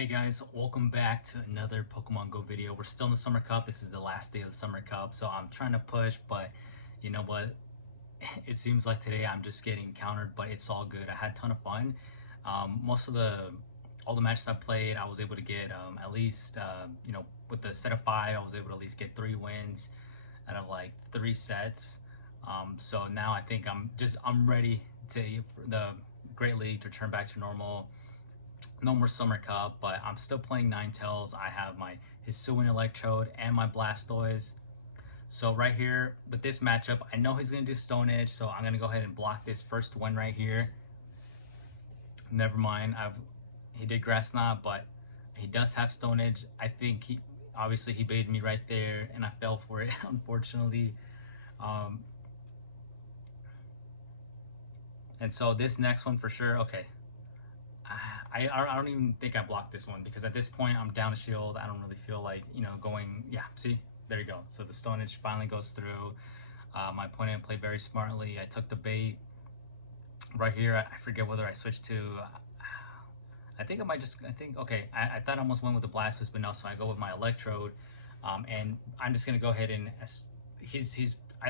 Hey guys, welcome back to another Pokemon Go video. We're still in the Summer Cup. This is the last day of the Summer Cup, so I'm trying to push, but you know what? It seems like today I'm just getting countered, but it's all good. I had a ton of fun. Most of all the matches I played, I was able to get at least, with the set of 5, I was able to at least get 3 wins out of like 3 sets. So now I think I'm ready for the Great League to return back to normal. No more Summer Cup, but I'm still playing Ninetales. I have my Hisuian Electrode and my Blastoise. So right here, with this matchup, I know he's going to do Stone Edge, so I'm going to go ahead and block this first one right here. Never mind, he did Grass Knot, but he does have Stone Edge. I think obviously he baited me right there, and I fell for it, unfortunately. And so this next one for sure, okay. I don't even think I blocked this one because at this point I'm down a shield. I don't really feel like, going, yeah, see, there you go. So the Stone Edge finally goes through. My opponent played very smartly. I took the bait right here. I forget whether I switched to, I think okay, I thought I almost went with the Blastoise, but no, so I go with my Electrode. And I'm just going to go ahead and, I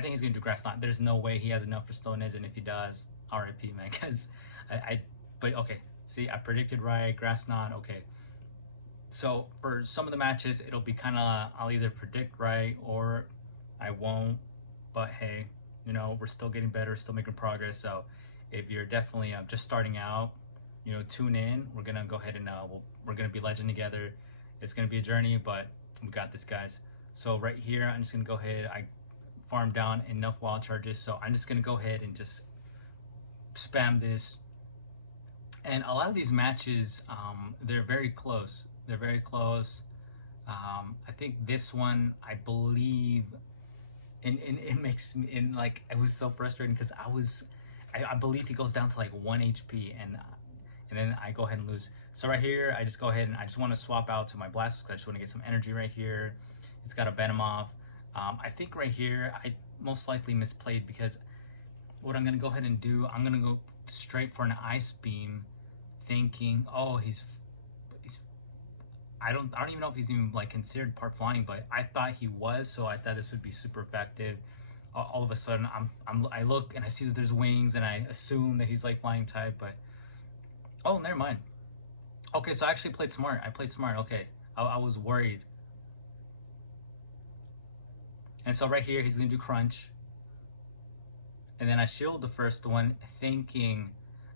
think he's going to do Grass Knot. There's no way he has enough for Stone Edge, and if he does, RIP, man, because but okay. See, I predicted right, Grass Knot, okay. So for some of the matches, it'll be kind of, I'll either predict right or I won't. But hey, we're still getting better, still making progress. So if you're definitely just starting out, tune in. We're going to go ahead and we're going to be legend together. It's going to be a journey, but we got this, guys. So right here, I'm just going to go ahead. I farmed down enough wild charges. So I'm just going to go ahead and just spam this. And a lot of these matches, they're very close. They're very close. I think this one, I believe, and it makes me, and like, it was so frustrating because I believe he goes down to like 1 HP, and then I go ahead and lose. So right here, I just go ahead and I just want to swap out to my Blastoise because I just want to get some energy right here. It's got a Venomoth. I think right here, I most likely misplayed because what I'm going to go ahead and do, I'm going to go straight for an Ice Beam, thinking, oh, I don't even know if he's even like considered part flying, but I thought he was, so I thought this would be super effective. All of a sudden, I look and I see that there's wings, and I assume that he's like flying type, but oh, never mind. Okay, so I actually played smart. I played smart. Okay, I was worried. And so right here, he's gonna do Crunch. And then I shield the first one thinking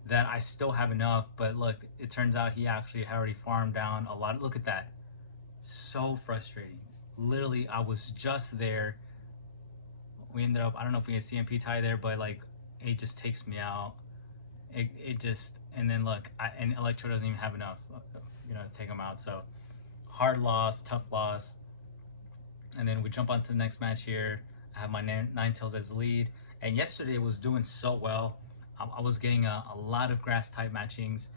that I still have enough, but look, it turns out he actually had already farmed down a lot. Look at that. So frustrating. Literally, I was just there. We ended up, I don't know if we get CMP tie there, but like, it just takes me out. It just, and then look, and Electro doesn't even have enough, to take him out. So hard loss, tough loss. And then we jump on to the next match here. I have my Ninetales as lead. And yesterday was doing so well. I was getting a lot of grass type matchings,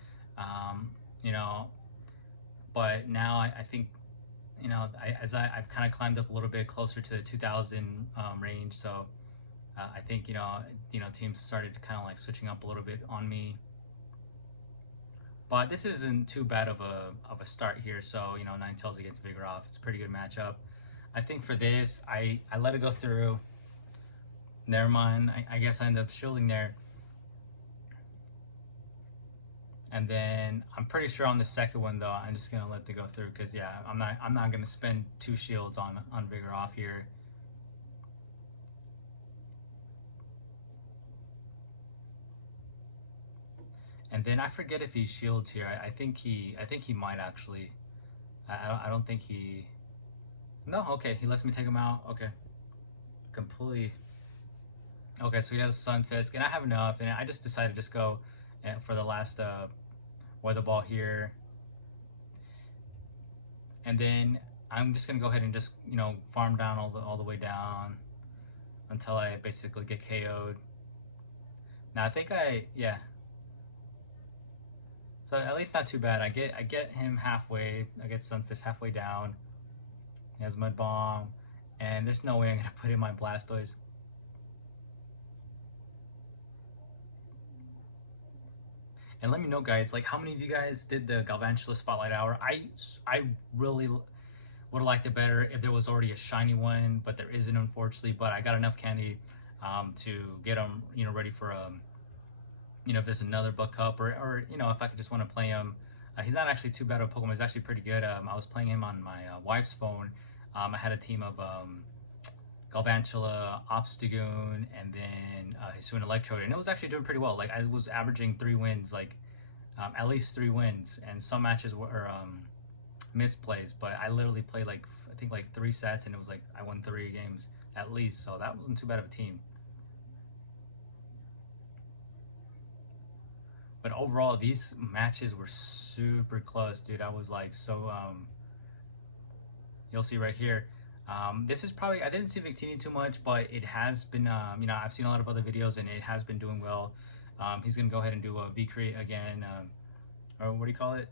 but now I think, I've kind of climbed up a little bit closer to the 2000 range. So I think, teams started to kind of like switching up a little bit on me. But this isn't too bad of a start here. So, Ninetales against Vigoroth, it's a pretty good matchup. I think for this, I let it go through. Never mind. I guess I ended up shielding there. And then I'm pretty sure on the second one though, I'm just gonna let it go through because yeah, I'm not gonna spend 2 shields on Vigoroth here. And then I forget if he shields here. I think he might actually. I don't think he. No, okay, he lets me take him out. Okay, completely. Okay, so he has Sunfisk, and I have enough, and I just decided to just go for the last Weather Ball here. And then I'm just gonna go ahead and just, farm down all the way down until I basically get KO'd. Now I think yeah. So at least not too bad. I get him halfway. I get Sunfisk halfway down. He has Mud Bomb, and there's no way I'm gonna put in my Blastoise. And let me know, guys, like how many of you guys did the Galvantula Spotlight Hour? I really would have liked it better if there was already a shiny one, but there isn't, unfortunately. But I got enough candy to get them, ready for if there's another Buck Cup, or if I could just want to play him. He's not actually too bad of a Pokemon. He's actually pretty good. I was playing him on my wife's phone. I had a team of Galvantula, Obstagoon, and then Hisuian Electrode, and it was actually doing pretty well. Like I was averaging 3 wins, like at least 3 wins, and some matches were misplays. But I literally played like I think like 3 sets, and it was like I won 3 games at least. So that wasn't too bad of a team. But overall, these matches were super close, dude. I was like, so you'll see right here. This is probably, I didn't see Victini too much, but it has been, I've seen a lot of other videos and it has been doing well. He's going to go ahead and do a V-Create again, or what do you call it?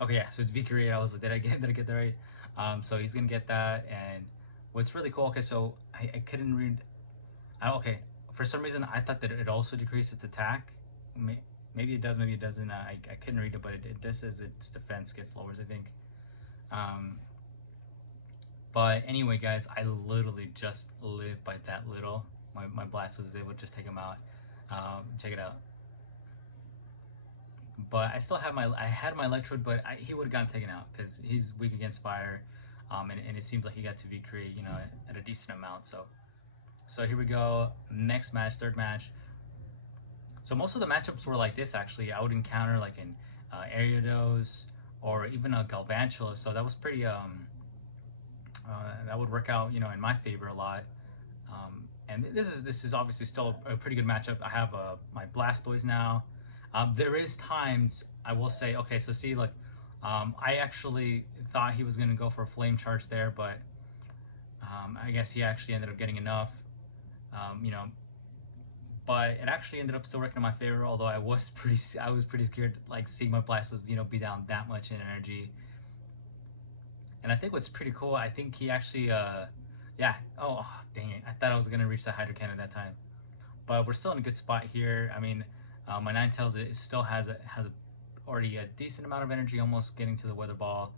Okay, yeah, so it's V-Create. I was like, did I get that right? So he's going to get that. And what's really cool, okay, so I couldn't read, okay, for some reason I thought that it also decreased its attack. Maybe it does, maybe it doesn't. I couldn't read it, but it says its defense gets lowered, I think. But anyway, guys, I literally just live by that little. My blast was able to just take him out. Check it out. But I still have I had my Electrode, but he would have gotten taken out because he's weak against fire. And it seems like he got to V-Create, at a decent amount. So here we go. Next match, third match. So most of the matchups were like this, actually. I would encounter like in Ariados or even a Galvantula, so that was pretty that would work out, in my favor a lot. And this is obviously still a pretty good matchup. I have my Blastoise now. There is times I will say, okay, so see, like I actually thought he was going to go for a Flame Charge there, but I guess he actually ended up getting enough. But it actually ended up still working in my favor. Although I was pretty scared, like seeing my Blastoise, be down that much in energy. And I think what's pretty cool, I think he actually, yeah. Oh, dang it! I thought I was gonna reach the Hydro Cannon that time, but we're still in a good spot here. I mean, my Ninetales, it still has already a decent amount of energy, almost getting to the Weather Ball.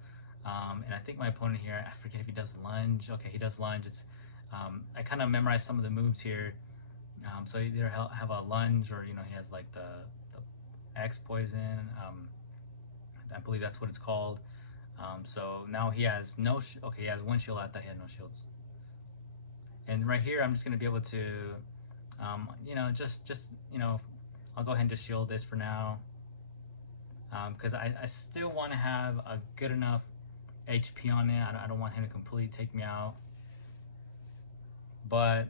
And I think my opponent here, I forget if he does Lunge. Okay, he does Lunge. It's I kind of memorized some of the moves here. So either have a Lunge, or he has like the X Poison. I believe that's what it's called. So now he has he has one shield. I thought he had no shields. And right here, I'm just gonna be able to, I'll go ahead and just shield this for now, because I still want to have a good enough HP on it. I don't want him to completely take me out, but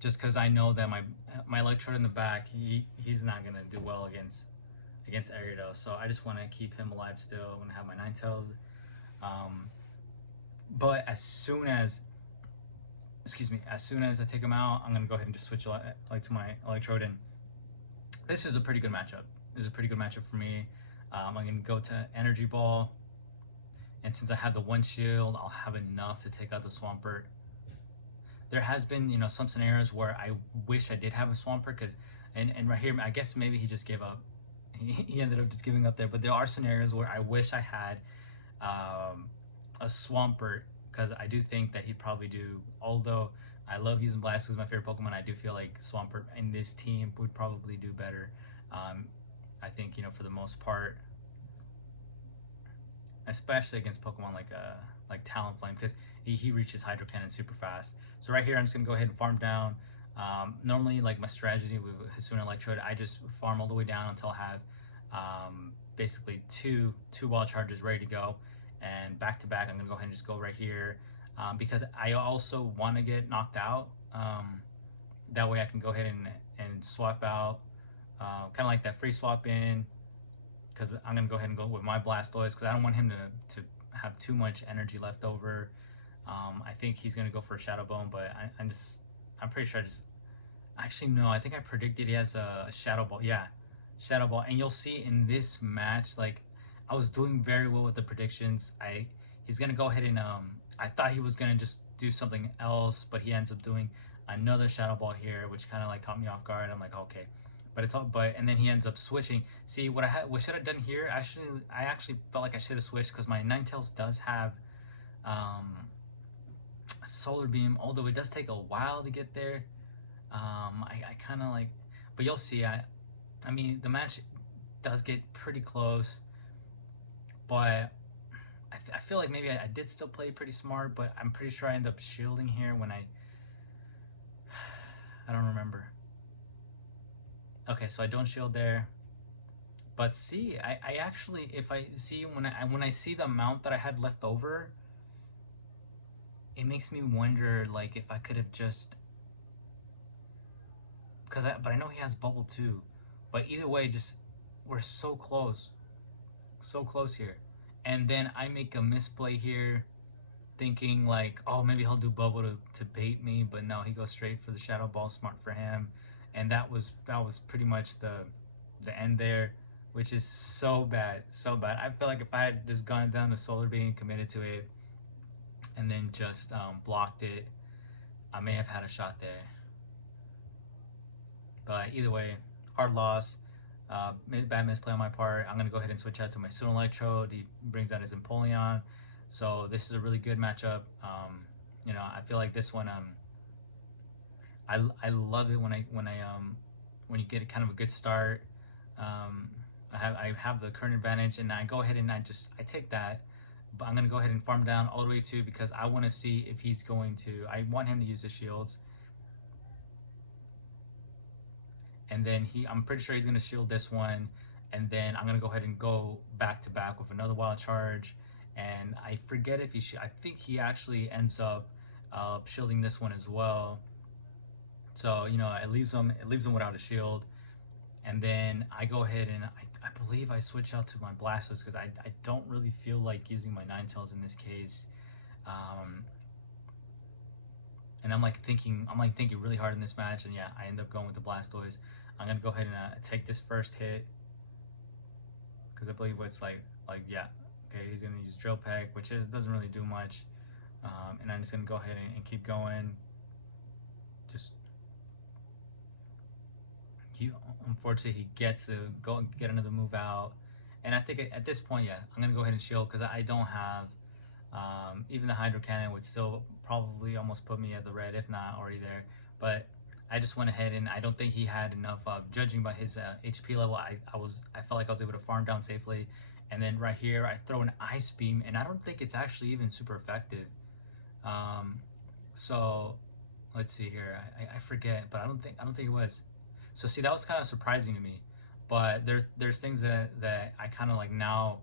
just because I know that my Electrode in the back, he's not gonna do well against Ariados, so I just want to keep him alive still. I want to have my Ninetales. But as soon as I take him out, I'm gonna go ahead and just switch like to my Electrode. And this is a pretty good matchup. This is a pretty good matchup for me. I'm gonna go to Energy Ball, and since I have the one shield, I'll have enough to take out the Swampert. There has been, some scenarios where I wish I did have a Swampert, and right here, I guess maybe he just gave up. He ended up just giving up there. But there are scenarios where I wish I had a Swampert, because I do think that he'd probably do. Although I love using Blastoise as my favorite Pokemon, I do feel like Swampert in this team would probably do better. I think, for the most part, especially against Pokemon like Talonflame, because he reaches Hydro Cannon super fast. So right here, I'm just gonna go ahead and farm down. Normally, like my strategy with Hisuian Electrode, I just farm all the way down until I have basically two Wild Charges ready to go, and back to back, I'm gonna go ahead and just go right here, because I also want to get knocked out. That way, I can go ahead and swap out, kind of like that free swap in, because I'm gonna go ahead and go with my Blastoise, because I don't want him to have too much energy left over. I think he's gonna go for a Shadow Bone, but I'm pretty sure actually no, I think I predicted he has a Shadow Ball. Yeah, Shadow Ball. And you'll see in this match, like I was doing very well with the predictions. He's gonna go ahead and I thought he was gonna just do something else, but he ends up doing another Shadow Ball here, which kind of like caught me off guard. I'm like, okay, But it's all and then he ends up switching. See what should have done here? I actually felt like I should have switched because my Ninetales does have um, Solar Beam, although it does take a while to get there. I kind of like, but you'll see. I mean, the match does get pretty close, but I feel like maybe I did still play pretty smart, but I'm pretty sure I end up shielding here when I don't remember. Okay, so I don't shield there. But see, I actually, if I see when I see the amount that I had left over, it makes me wonder like if I could have just but I know he has bubble too. But either way, just we're so close here. And then I make a misplay here, thinking like, oh, maybe he'll do bubble to bait me, but no, he goes straight for the shadow ball. Smart for him. And that was pretty much the end there, which is so bad, so bad. I feel like if I had just gone down the solar beam, committed to it, and then just blocked it, I may have had a shot there. But either way, hard loss. Bad misplay on my part. I'm gonna go ahead and switch out to my Sun Electrode. He brings out his Empoleon, so this is a really good matchup. You know, I feel like this one. I love it when when you get kind of a good start. I have the current advantage, and I go ahead and I take that. But I'm gonna go ahead and farm down all the way to because I want to see if he's going to. I want him to use the shields. And then I'm pretty sure he's gonna shield this one, and then I'm gonna go ahead and go back to back with another wild charge. And I forget if I think he actually ends up shielding this one as well. So you know, it leaves him without a shield. And then I go ahead and I believe I switch out to my Blastoise because I don't really feel like using my Ninetales in this case. And I'm thinking really hard in this match, and yeah, I end up going with the Blastoise. I'm gonna go ahead and take this first hit because I believe it's yeah, okay, he's gonna use Drill Peck, which doesn't really do much, and I'm just gonna go ahead and keep going. Just unfortunately he gets to go get another move out, and I think at this point, yeah, I'm gonna go ahead and shield because I don't have. Even the Hydro Cannon would still probably almost put me at the red, if not already there. But I just went ahead and I don't think he had enough. Judging by his HP level, I felt like I was able to farm down safely. And then right here, I throw an Ice Beam, and I don't think it's actually even super effective. So let's see here. I forget, but I don't think it was. So see, that was kind of surprising to me. But there's things that I kind of like now.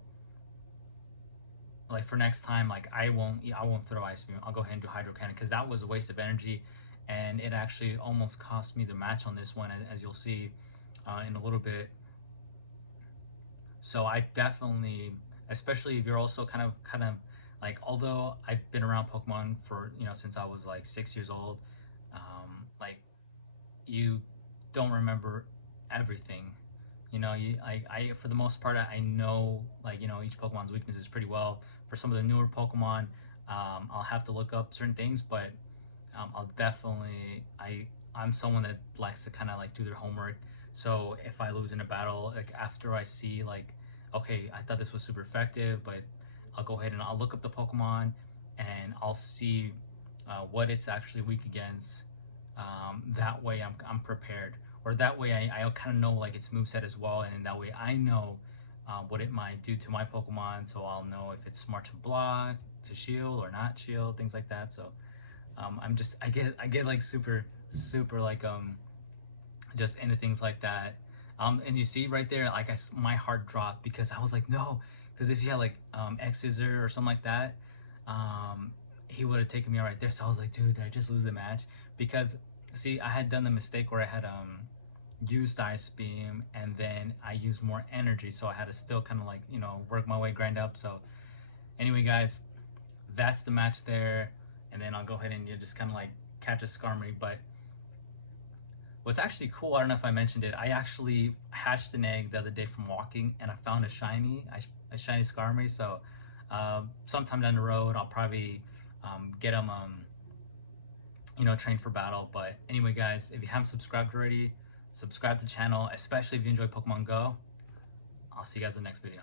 Like for next time, like I won't throw Ice Beam. I'll go ahead and do Hydro Cannon because that was a waste of energy, and it actually almost cost me the match on this one, as you'll see in a little bit. So I definitely, especially if you're also kind of like, although I've been around Pokemon for since I was like 6 years old, like you don't remember everything. I for the most part I know each Pokemon's weaknesses pretty well. For some of the newer Pokemon, I'll have to look up certain things, but I'll definitely I'm someone that likes to kind of like do their homework. So if I lose in a battle, like after I see like, okay, I thought this was super effective, but I'll go ahead and I'll look up the Pokemon and I'll see what it's actually weak against. That way I'm prepared. Or that way I kind of know like its moveset as well, and that way I know what it might do to my Pokemon, so I'll know if it's smart to block, to shield or not shield, things like that. So I get like super like just into things like that. And you see right there, like my heart dropped because I was like, no, because if you had like X Scissor or something like that, he would have taken me out right there. So I was like, dude, did I just lose the match? Because see, I had done the mistake where I had used Ice Beam and then I used more energy, so I had to still kind of like work my way, grind up. So anyway, guys, that's the match there, and then I'll go ahead and just kind of like catch a Skarmory. But what's actually cool, I don't know if I mentioned it, I actually hatched an egg the other day from walking, and I found a shiny Skarmory. So sometime down the road, I'll probably get him trained for battle. But anyway, guys, if you haven't subscribed already, subscribe to the channel, especially if you enjoy Pokemon Go. I'll see you guys in the next video.